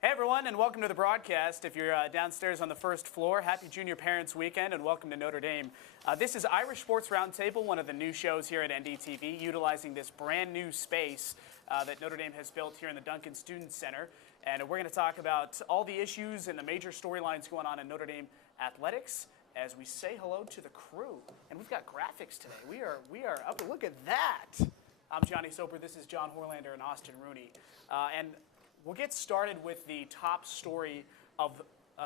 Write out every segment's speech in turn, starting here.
Hey everyone, and welcome to the broadcast. If you're downstairs on the first floor, happy Junior Parents Weekend, and welcome to Notre Dame. This is Irish Sports Roundtable, one of the new shows here at NDTV, utilizing this brand new space that Notre Dame has built here in the Duncan Student Center. And we're going to talk about all the issues and the major storylines going on in Notre Dame athletics as we say hello to the crew. And we've got graphics today. We are up. Look at that. I'm Johnny Soper. This is John Horlander and Austin Rooney. And we'll get started with the top story of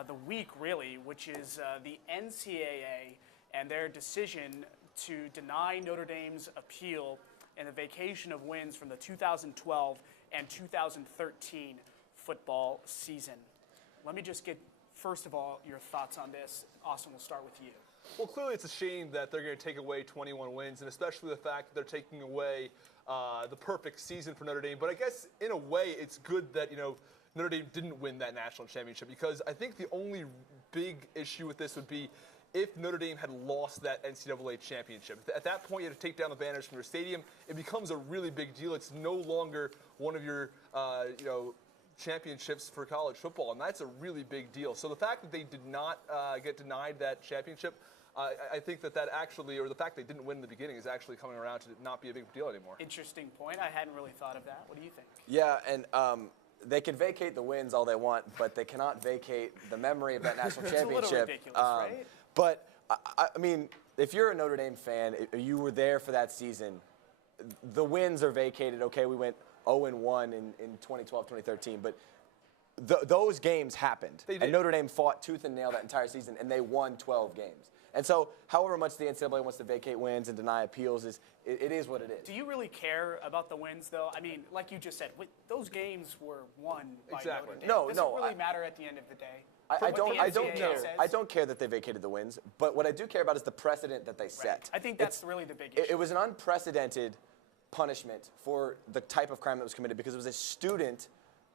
the week, really, which is the NCAA and their decision to deny Notre Dame's appeal and the vacation of wins from the 2012 and 2013 football season. Let me just get, first of all, your thoughts on this. Austin, we'll start with you. Well, clearly it's a shame that they're going to take away 21 wins, and especially the fact that they're taking away the perfect season for Notre Dame. But I guess in a way it's good that, Notre Dame didn't win that national championship, because I think the only big issue with this would be if Notre Dame had lost that NCAA championship. At that point, you had to take down the banners from your stadium. It becomes a really big deal. It's no longer one of your, championships for college football, and that's a really big deal. So the fact that they did not get denied that championship, I think that actually, or the fact they didn't win in the beginning, is actually coming around to not be a big deal anymore. Interesting point. I hadn't really thought of that. What do you think? Yeah, and they can vacate the wins all they want, but they cannot vacate the memory of that national championship. It's a little ridiculous, right? But, I mean, if you're a Notre Dame fan, you were there for that season, the wins are vacated. Okay, we went 0-1 in 2012, 2013, but those games happened. And Notre Dame fought tooth and nail that entire season, and they won 12 games. And so, however much the NCAA wants to vacate wins and deny appeals, it is what it is. Do you really care about the wins, though? I mean, like you just said, those games were won by Notre Dame. Does it really matter at the end of the day? I don't care that they vacated the wins, but what I do care about is the precedent that they set. I think that's really the big issue. It was an unprecedented punishment for the type of crime that was committed, because it was a student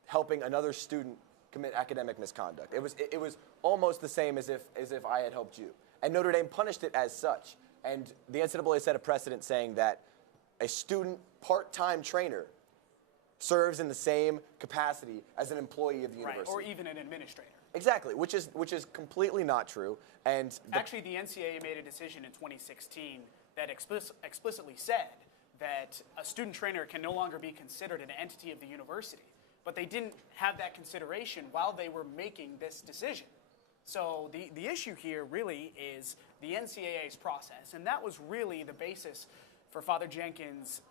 helping another student commit academic misconduct. It was almost the same as if I had helped you. And Notre Dame punished it as such. And the NCAA set a precedent saying that a student part-time trainer serves in the same capacity as an employee of the university. Or even an administrator. Exactly, which is completely not true. And actually, the NCAA made a decision in 2016 that explicitly said that a student trainer can no longer be considered an entity of the university. But they didn't have that consideration while they were making this decision. So the issue here really is the NCAA's process, and that was really the basis for Father Jenkins'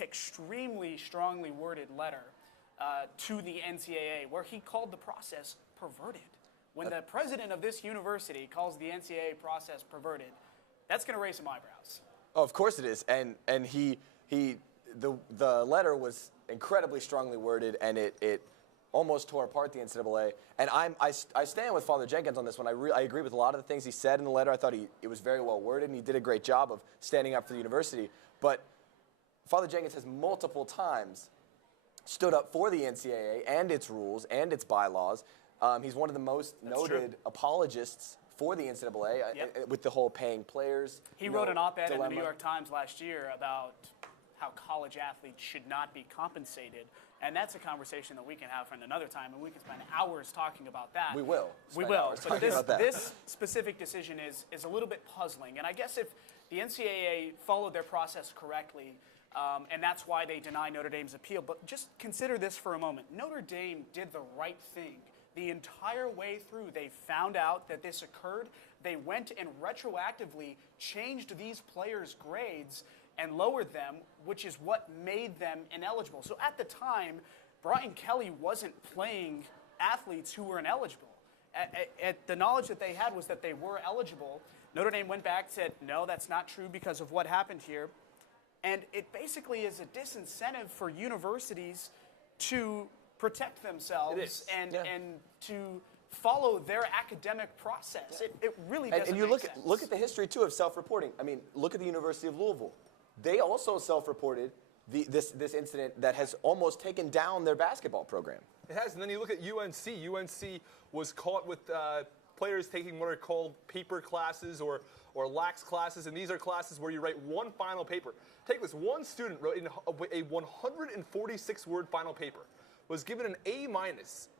extremely strongly worded letter to the NCAA, where he called the process perverted. When the president of this university calls the NCAA process perverted, that's going to raise some eyebrows. Oh, of course it is, and the letter was incredibly strongly worded, and it almost tore apart the NCAA. And I stand with Father Jenkins on this one. I agree with a lot of the things he said in the letter. I thought it was very well worded, and he did a great job of standing up for the university. But Father Jenkins has multiple times stood up for the NCAA and its rules and its bylaws. He's one of the most noted apologists for the NCAA with the whole paying players. He wrote an op-ed in the New York Times last year about how college athletes should not be compensated. And that's a conversation that we can have for another time, and we can spend hours talking about that. We will. But this specific decision is a little bit puzzling. And I guess if the NCAA followed their process correctly, and that's why they deny Notre Dame's appeal, but just consider this for a moment. Notre Dame did the right thing. The entire way through, they found out that this occurred. They went and retroactively changed these players' grades and lowered them, which is what made them ineligible. So at the time, Brian Kelly wasn't playing athletes who were ineligible. The knowledge that they had was that they were eligible. Notre Dame went back and said, no, that's not true because of what happened here. And it basically is a disincentive for universities to protect themselves and to follow their academic process. It really doesn't and you make sense. Look at the history, too, of self-reporting. I mean, look at the University of Louisville. They also self-reported this incident that has almost taken down their basketball program. It has, and then you look at UNC. UNC was caught with players taking what are called paper classes or lax classes, and these are classes where you write one final paper. Take this, one student wrote a 146-word final paper. was given an A-,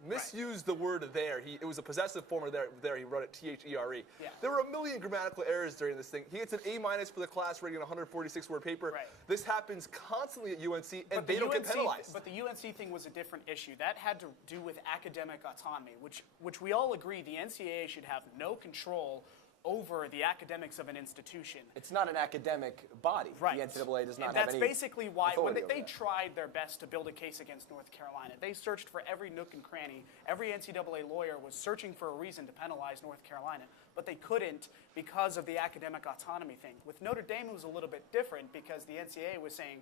misused the word there. It was a possessive form of there. He wrote it T-H-E-R-E. Yeah. There were a million grammatical errors during this thing. He gets an A- for the class rating on a 146-word paper. Right. This happens constantly at UNC, and they don't get penalized. But the UNC thing was a different issue. That had to do with academic autonomy, which we all agree the NCAA should have no control over the academics of an institution. It's not an academic body. Right. The NCAA does not and have that's any basically why when authority they over that. tried their best to build a case against North Carolina, they searched for every nook and cranny. Every NCAA lawyer was searching for a reason to penalize North Carolina, but they couldn't because of the academic autonomy thing. With Notre Dame, it was a little bit different because the NCAA was saying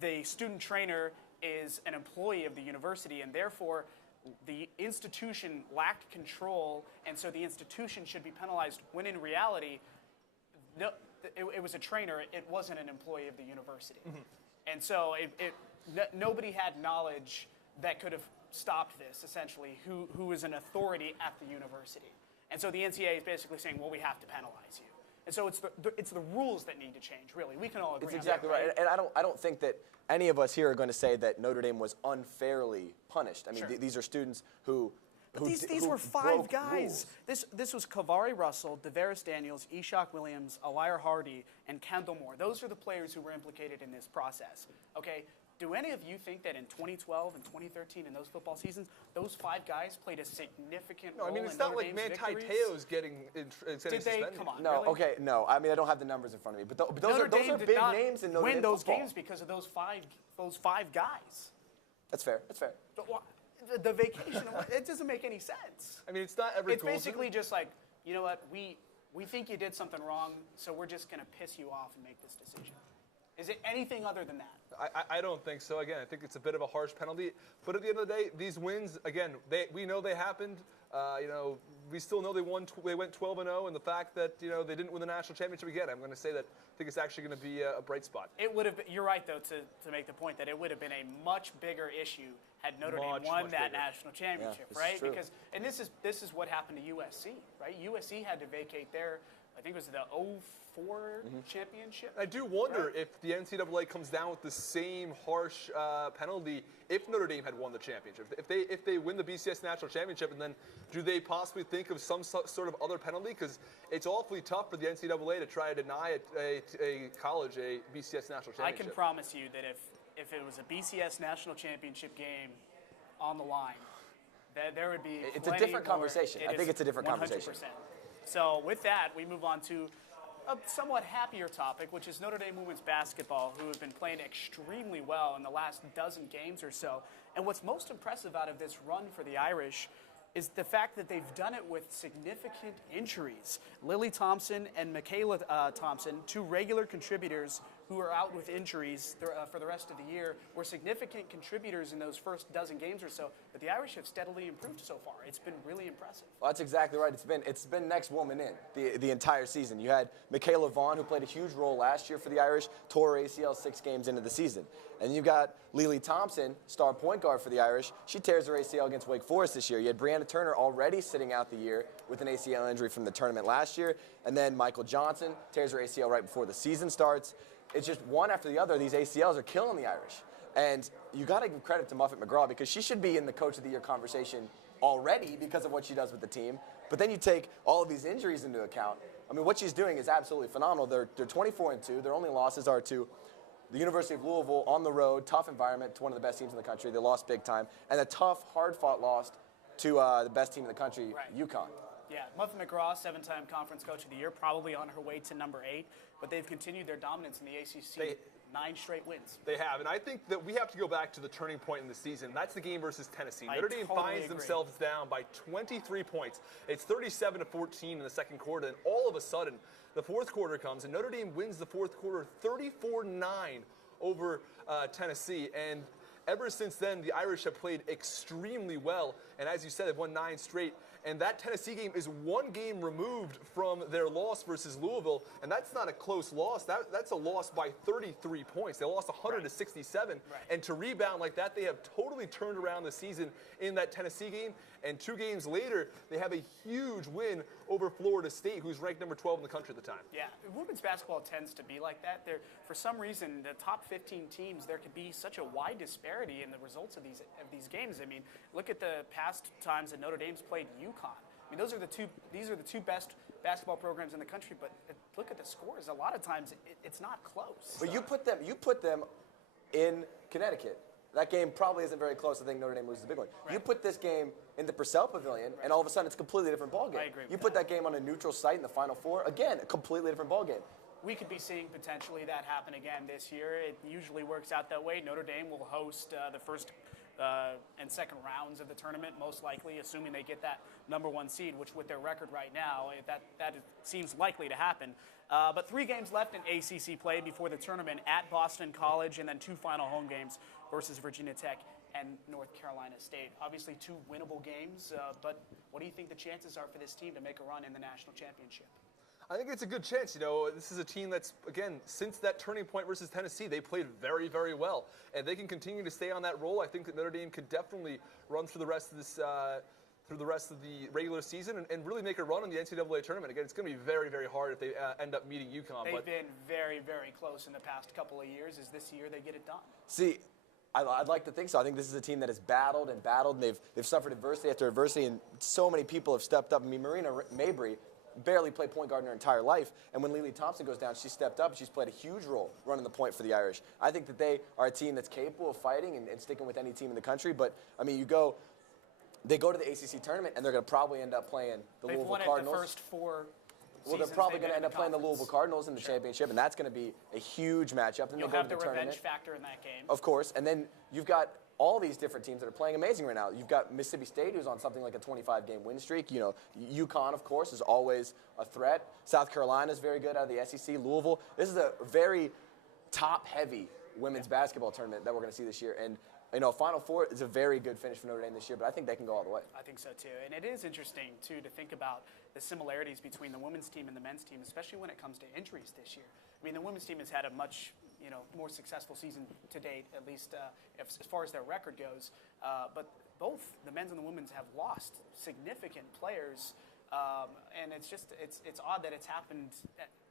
the student trainer is an employee of the university, and therefore the institution lacked control, and so the institution should be penalized, when in reality, no, it was a trainer, it wasn't an employee of the university. And so nobody had knowledge that could have stopped this, essentially, who is an authority at the university. And so the NCAA is basically saying, well, we have to penalize you. And so it's the rules that need to change, really. We can all agree It's on exactly that, right. And I don't think that any of us here are going to say that Notre Dame was unfairly punished. I mean, Sure. these are students who These were five guys. This was Kavari Russell, Devaris Daniels, Eshok Williams, Aliyah Hardy, and Kendall Moore. Those are the players who were implicated in this process. Okay? Do any of you think that in 2012 and 2013 in those football seasons, those five guys played a significant role No, I mean, in it's not Notre like Dame's Manti victories? Te'o's getting Did they? Come on. No, really? okay, no. I mean, I don't have the numbers in front of me, but those Notre are Dame did big not names in Notre win Dame those football. games because of those five guys. That's fair. That's fair. The vacation, it doesn't make any sense. I mean, it's not every It's goal. basically just like, you know what, we think you did something wrong, so we're just going to piss you off and make this decision. Is it anything other than that? I don't think so. Again, I think it's a bit of a harsh penalty. But at the end of the day, these wins, again, we know they happened. We still know they went 12-0, and the fact that they didn't win the national championship again, I'm going to say that I think it's actually going to be a bright spot. It would have. You're right, though, to make the point that it would have been a much bigger issue had Notre Dame won that national championship, this is right? true. Because this is what happened to USC, right? USC had to vacate their, I think it was the 04 championship. I do wonder if the NCAA comes down with the same harsh penalty if Notre Dame had won the championship. If they win the BCS national championship, and then do they possibly think of some sort of other penalty? Because it's awfully tough for the NCAA to try to deny a college a BCS national championship. I can promise you that if it was a BCS national championship game on the line, that there would be It's a different conversation. I think it's a different 100%. conversation. So with that, we move on to a somewhat happier topic, which is Notre Dame women's basketball, who have been playing extremely well in the last dozen games or so. And what's most impressive out of this run for the Irish is the fact that they've done it with significant injuries. Lily Thompson and Michaela Thompson, two regular contributors who are out with injuries for the rest of the year, were significant contributors in those first dozen games or so. But the Irish have steadily improved so far. It's been really impressive. Well, that's exactly right. It's been next woman in the entire season. You had Michaela Vaughn, who played a huge role last year for the Irish, tore her ACL 6 games into the season. And you got Lily Thompson, star point guard for the Irish. She tears her ACL against Wake Forest this year. You had Brianna Turner already sitting out the year with an ACL injury from the tournament last year. And then Michael Johnson tears her ACL right before the season starts. It's just one after the other. These ACLs are killing the Irish. And you got to give credit to Muffet McGraw, because she should be in the Coach of the Year conversation already because of what she does with the team. But then you take all of these injuries into account. I mean, what she's doing is absolutely phenomenal. They're 24-2. Their only losses are to the University of Louisville on the road, tough environment, to one of the best teams in the country. They lost big time. And a tough, hard-fought loss to the best team in the country, UConn. Yeah, Muffet McGraw, 7-time Conference Coach of the Year, probably on her way to number 8. But they've continued their dominance in the ACC. 9 straight wins. They have, and I think that we have to go back to the turning point in the season. That's the game versus Tennessee. Notre Dame finds themselves down by 23 points. It's 37-14 in the second quarter, and all of a sudden, the fourth quarter comes, and Notre Dame wins the fourth quarter 34-9 over Tennessee. And ever since then, the Irish have played extremely well, and as you said, they've won 9 straight. And that Tennessee game is one game removed from their loss versus Louisville, and that's not a close loss. That's a loss by 33 points. They lost 100-67, and to rebound like that, they have totally turned around the season in that Tennessee game. And 2 games later, they have a huge win over Florida State, who's ranked number 12 in the country at the time. Yeah, women's basketball tends to be like that. For some reason, the top 15 teams, there could be such a wide disparity in the results of these games. I mean, look at the past times that Notre Dame's played UConn. I mean, these are the two best basketball programs in the country. But look at the scores. A lot of times, it's not close. But you put them in Connecticut. That game probably isn't very close. I think Notre Dame loses the big one. Right. You put this game in the Purcell Pavilion, and all of a sudden it's a completely different ballgame. I agree with You put that game on a neutral site in the Final Four, again, a completely different ballgame. We could be seeing potentially that happen again this year. It usually works out that way. Notre Dame will host the first and second rounds of the tournament, most likely, assuming they get that number 1 seed, which with their record right now, that seems likely to happen. But 3 games left in ACC play before the tournament at Boston College, and then 2 final home games versus Virginia Tech and North Carolina State. Obviously 2 winnable games, but what do you think the chances are for this team to make a run in the national championship? I think it's a good chance. You know, this is a team that's, again, since that turning point versus Tennessee, they played very, very well. And they can continue to stay on that roll. I think that Notre Dame could definitely run through the rest of this through the rest of the regular season and really make a run in the NCAA tournament. Again, it's going to be very, very hard if they end up meeting UConn. They've been very, very close in the past couple of years. Is this year they get it done? See, I'd like to think so. I think this is a team that has battled and battled, and they've suffered adversity after adversity, and so many people have stepped up. I mean, Marina Mabry barely played point guard in her entire life, and when Lily Thompson goes down, she stepped up. She's played a huge role running the point for the Irish. I think that they are a team that's capable of fighting and sticking with any team in the country, but, I mean, they go to the ACC tournament, and they're going to probably end up playing the Louisville Cardinals. They've won it the first 4 Well, they're probably going to end up playing the Louisville Cardinals in the championship, and that's going to be a huge matchup. Then You'll go have to the tournament. revenge factor in that game. Of course, and then you've got all these different teams that are playing amazing right now. You've got Mississippi State, who's on something like a 25-game win streak. You know, UConn, of course, is always a threat. South Carolina is very good out of the SEC. Louisville. This is a very top-heavy women's basketball tournament that we're going to see this year. And you know, Final Four is a very good finish for Notre Dame this year, but I think they can go all the way. I think so, too. And it is interesting, too, to think about the similarities between the women's team and the men's team, especially when it comes to injuries this year. I mean, the women's team has had a much, more successful season to date, at least as far as their record goes. But both the men's and the women's have lost significant players. And it's odd that it's happened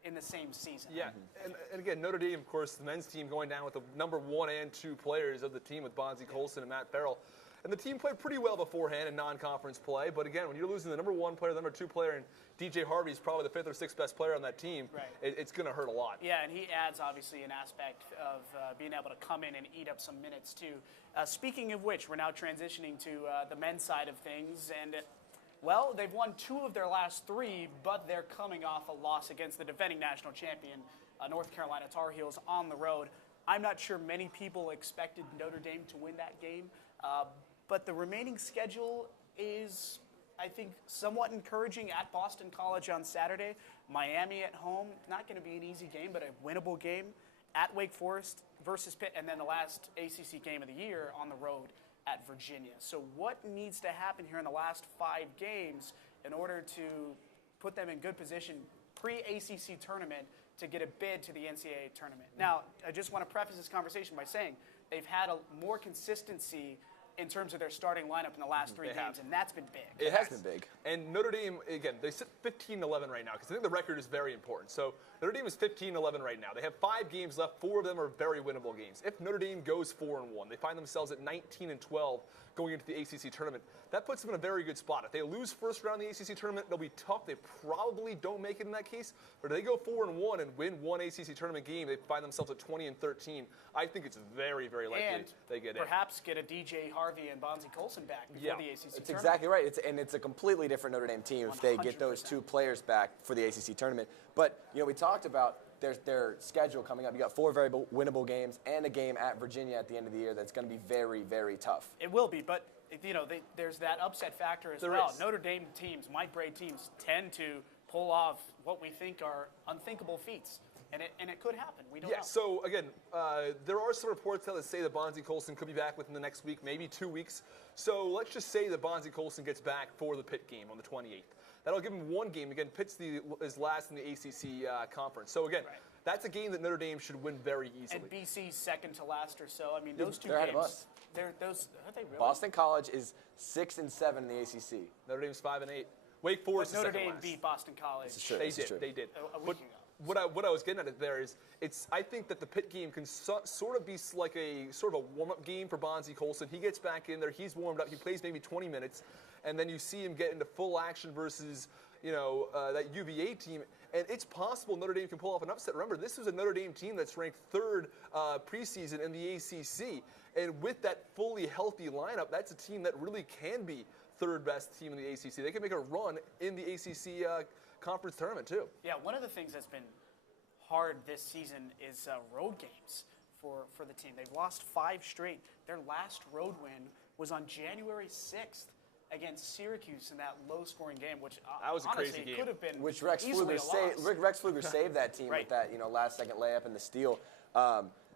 in the same season. Yeah, and again, Notre Dame, of course, the men's team going down with the number 1 and 2 players of the team with Bonzi Colson and Matt Farrell. And the team played pretty well beforehand in non-conference play. But again, when you're losing the number 1 player, the number 2 player, and DJ Harvey's probably the 5th or 6th best player on that team, right, it's going to hurt a lot. Yeah, and he adds, obviously, an aspect of being able to come in and eat up some minutes, too. Speaking of which, we're now transitioning to the men's side of things. And well, they've won 2 of their last 3, but they're coming off a loss against the defending national champion, North Carolina Tar Heels, on the road. I'm not sure many people expected Notre Dame to win that game, but the remaining schedule is, I think, somewhat encouraging. At Boston College on Saturday, Miami at home, not going to be an easy game, but a winnable game. At Wake Forest versus Pitt, and then the last ACC game of the year on the road at Virginia. So what needs to happen here in the last 5 games in order to put them in good position pre-ACC tournament to get a bid to the NCAA tournament? Now, I just want to preface this conversation by saying they've had more consistency in terms of their starting lineup in the last 3 games, and that's been big. It has been big. And Notre Dame, again, they sit 15-11 right now, because I think the record is very important. So Notre Dame is 15-11 right now. They have 5 games left. 4 of them are very winnable games. If Notre Dame goes 4-1, they find themselves at 19-12 going into the ACC tournament. That puts them in a very good spot. If they lose first round in the ACC tournament, they'll be tough. They probably don't make it in that case. But if they go 4-1 and win 1 ACC tournament game, they find themselves at 20-13. I think it's very, very likely they get in. Perhaps get a DJ Harvey and Bonzi Colson back before the ACC tournament. It's exactly right. It's a completely different Notre Dame team if they get those 2 players back for the ACC tournament. But, we talked about their schedule coming up. You got 4 very winnable games and a game at Virginia at the end of the year that's going to be very, very tough. It will be, but there's that upset factor as well. Notre Dame teams, Mike Brey teams, tend to pull off what we think are unthinkable feats. And it could happen. We don't Yeah, know. so again, there are some reports that say that Bonzie Colson could be back within the next week, maybe 2 weeks. So let's just say that Bonzie Colson gets back for the Pitt game on the 28th. That'll give him one game. Again, Pitt's is last in the ACC conference. So again, that's a game that Notre Dame should win very easily. And BC's second to last or so. I mean, those two They're ahead games. of us. Are they really? Boston College is 6 and 7 in the ACC. Notre Dame's 5 and 8. Wake Forest But is Notre second Dame last. beat Boston College. This is true. They This is did. true. They did. A week But ago. what I was getting at it there is, I think that the Pitt game can sort of be like a sort of a warm-up game for Bonzie Colson. He gets back in there. He's warmed up. He plays maybe 20 minutes, and then you see him get into full action versus that UVA team. And it's possible Notre Dame can pull off an upset. Remember, this was a Notre Dame team that's ranked third preseason in the ACC. And with that fully healthy lineup, that's a team that really can be third best team in the ACC. They can make a run in the ACC conference tournament too. Yeah, one of the things that's been hard this season is road games for the team. They've lost 5 straight. Their last road win was on January 6th against Syracuse in that low-scoring game, which That was a honestly, crazy it game. could have been Which Rex easily Pfluger a loss. saved. Rex Pfluger saved that team Right. with that last-second layup and the steal.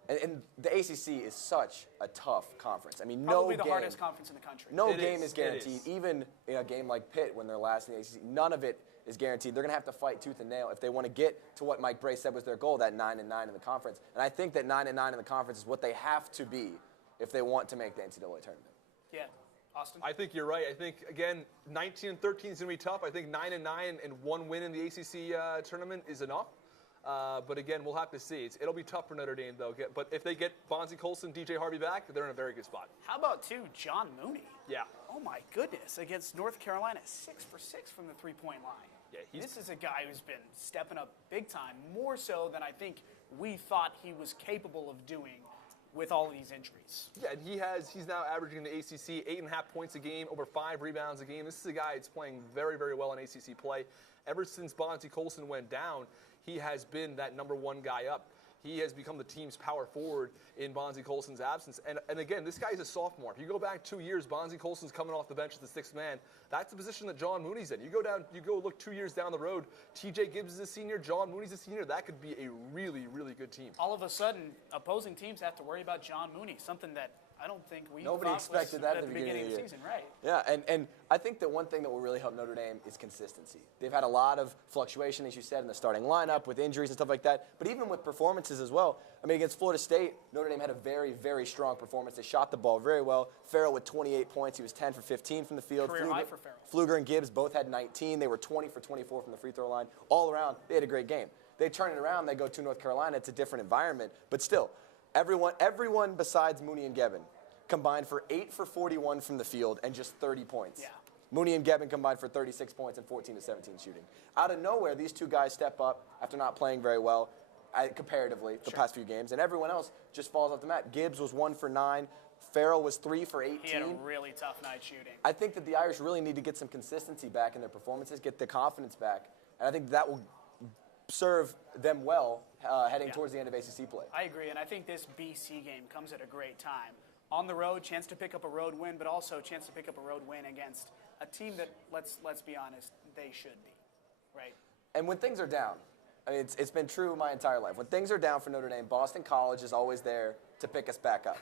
And the ACC is such a tough conference. I mean, Probably no the game, hardest conference in the country. no It game is. is guaranteed. It is. Even in a game like Pitt, when they're last in the ACC, none of it is guaranteed. They're going to have to fight tooth and nail if they want to get to what Mike Bray said was their goal, that 9-9 in the conference. And I think that 9-9 in the conference is what they have to be if they want to make the NCAA tournament. Yeah. Austin? I think you're right. I think, again, 19-13 is going to be tough. I think 9-9 and 1 win in the ACC tournament is enough. But again, we'll have to see. It'll be tough for Notre Dame, though. But if they get Bonzie Colson, DJ Harvey back, they're in a very good spot. How about, John Mooney? Yeah. Oh, my goodness. Against North Carolina, 6 for 6 from the three-point line. Yeah, this is a guy who's been stepping up big time, more so than I think we thought he was capable of doing with all of these injuries. Yeah, and he's now averaging in the ACC 8.5 points a game, over 5 rebounds a game. This is a guy that's playing very, very well in ACC play. Ever since Bonzie Colson went down, he has been that number 1 guy up. He has become the team's power forward in Bonzie Colson's absence. And again, this guy's a sophomore. If you go back 2 years, Bonzie Colson's coming off the bench as the 6th man. That's the position that John Mooney's in. You go look 2 years down the road, TJ Gibbs is a senior, John Mooney's a senior. That could be a really, really good team. All of a sudden, opposing teams have to worry about John Mooney, something that I don't think Nobody thought expected was that at the beginning of the year. season, right? Yeah, and I think that one thing that will really help Notre Dame is consistency. They've had a lot of fluctuation, as you said, in the starting lineup with injuries and stuff like that, but even with performances as well. I mean, against Florida State, Notre Dame had a very, very strong performance. They shot the ball very well. Farrell with 28 points. He was 10 for 15 from the field. Career high for Farrell. Fluger and Gibbs both had 19. They were 20 for 24 from the free throw line. All around, they had a great game. They turn it around. They go to North Carolina. It's a different environment, but still, everyone besides Mooney and Gevin combined for 8 for 41 from the field and just 30 points. Yeah. Mooney and Gevin combined for 36 points and 14 to 17 shooting. Out of nowhere, these two guys step up after not playing very well comparatively the past few games, and everyone else just falls off the mat. Gibbs was 1 for 9. Farrell was 3 for 18. He had a really tough night shooting. I think that the Irish really need to get some consistency back in their performances, get the confidence back, and I think that will serve them well heading towards the end of ACC play. I agree, and I think this BC game comes at a great time. On the road, chance to pick up a road win, but also a chance to pick up a road win against a team that, let's be honest, they should be, right? And when things are down, I mean, it's been true my entire life. When things are down for Notre Dame, Boston College is always there to pick us back up.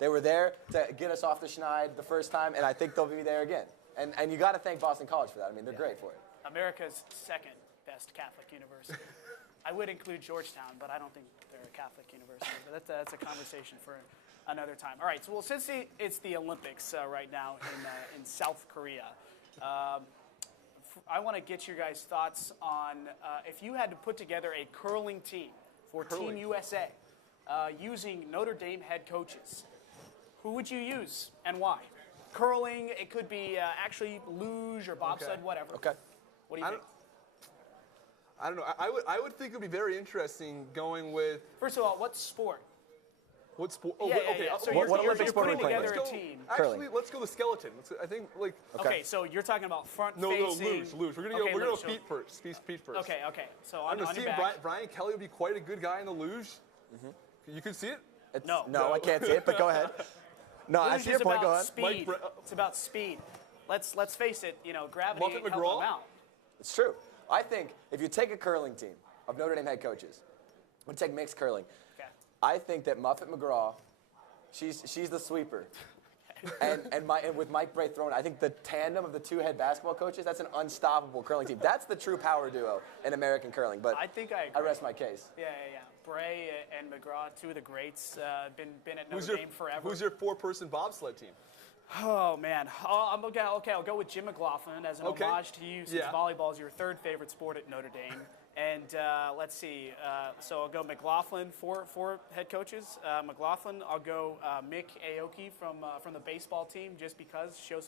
They were there to get us off the schneid the first time, and I think they'll be there again. And you got to thank Boston College for that. I mean, they're great for it. America's second best Catholic university. I would include Georgetown, but I don't think they're a Catholic university. But that's a conversation for another time. All right, so since it's the Olympics right now in South Korea, I want to get your guys' thoughts on if you had to put together a curling team for Team USA using Notre Dame head coaches, who would you use and why? Curling, it could be actually luge or bobsled, whatever. Okay. What do you think? I don't know. I would think it would be very interesting going with First of all, what sport? what sport? Yeah. So What you're Olympic sport are putting we playing? together Let's a go, team. actually, let's go the skeleton. I think like Okay, so you're talking about front no, facing. luge. We're gonna Okay, go luge, feet first. Feet first. Okay. So I'm on gonna your see back. Brian Kelly would be quite a good guy in the luge. You can see it. No. No, I can't see it, but go ahead. No, I Luge see is your point. Go about ahead. speed. Mike It's about speed. Let's face it. Gravity Muppet ain't helping McGraw? them out. It's true. I think if you take a curling team of Notre Dame head coaches, I'm going to take mixed curling. Okay. I think that Muffet McGraw, she's the sweeper. and with Mike Bray thrown, I think the tandem of the two head basketball coaches, that's an unstoppable curling team. That's the true power duo in American curling. But I think I agree. I rest my case. Yeah. Bray and McGraw, two of the greats, been at Notre Dame forever. Who's your 4-person bobsled team? Oh, man. I'll go with Jim McLaughlin as an homage to you, since volleyball is your third favorite sport at Notre Dame. And let's see. So I'll go McLaughlin, four head coaches. McLaughlin, I'll go Mick Aoki from the baseball team, just because show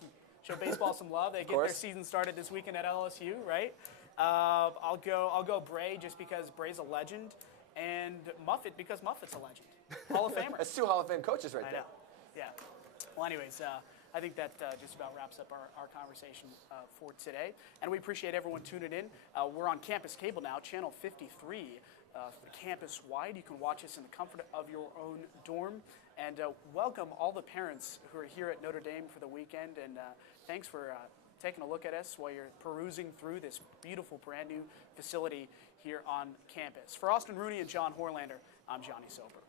baseball some love. They get their season started this weekend at LSU, right? I'll go Bray, just because Bray's a legend, and Muffet because Muffet's a legend. Hall of Famer. That's 2 Hall of Fame coaches right there. I know. Yeah. Well, anyways, I think that just about wraps up our conversation for today. And we appreciate everyone tuning in. We're on campus cable now, channel 53, campus-wide. You can watch us in the comfort of your own dorm. And welcome all the parents who are here at Notre Dame for the weekend. And thanks for taking a look at us while you're perusing through this beautiful brand new facility here on campus. For Austin Rooney and John Horlander, I'm Johnny Soper.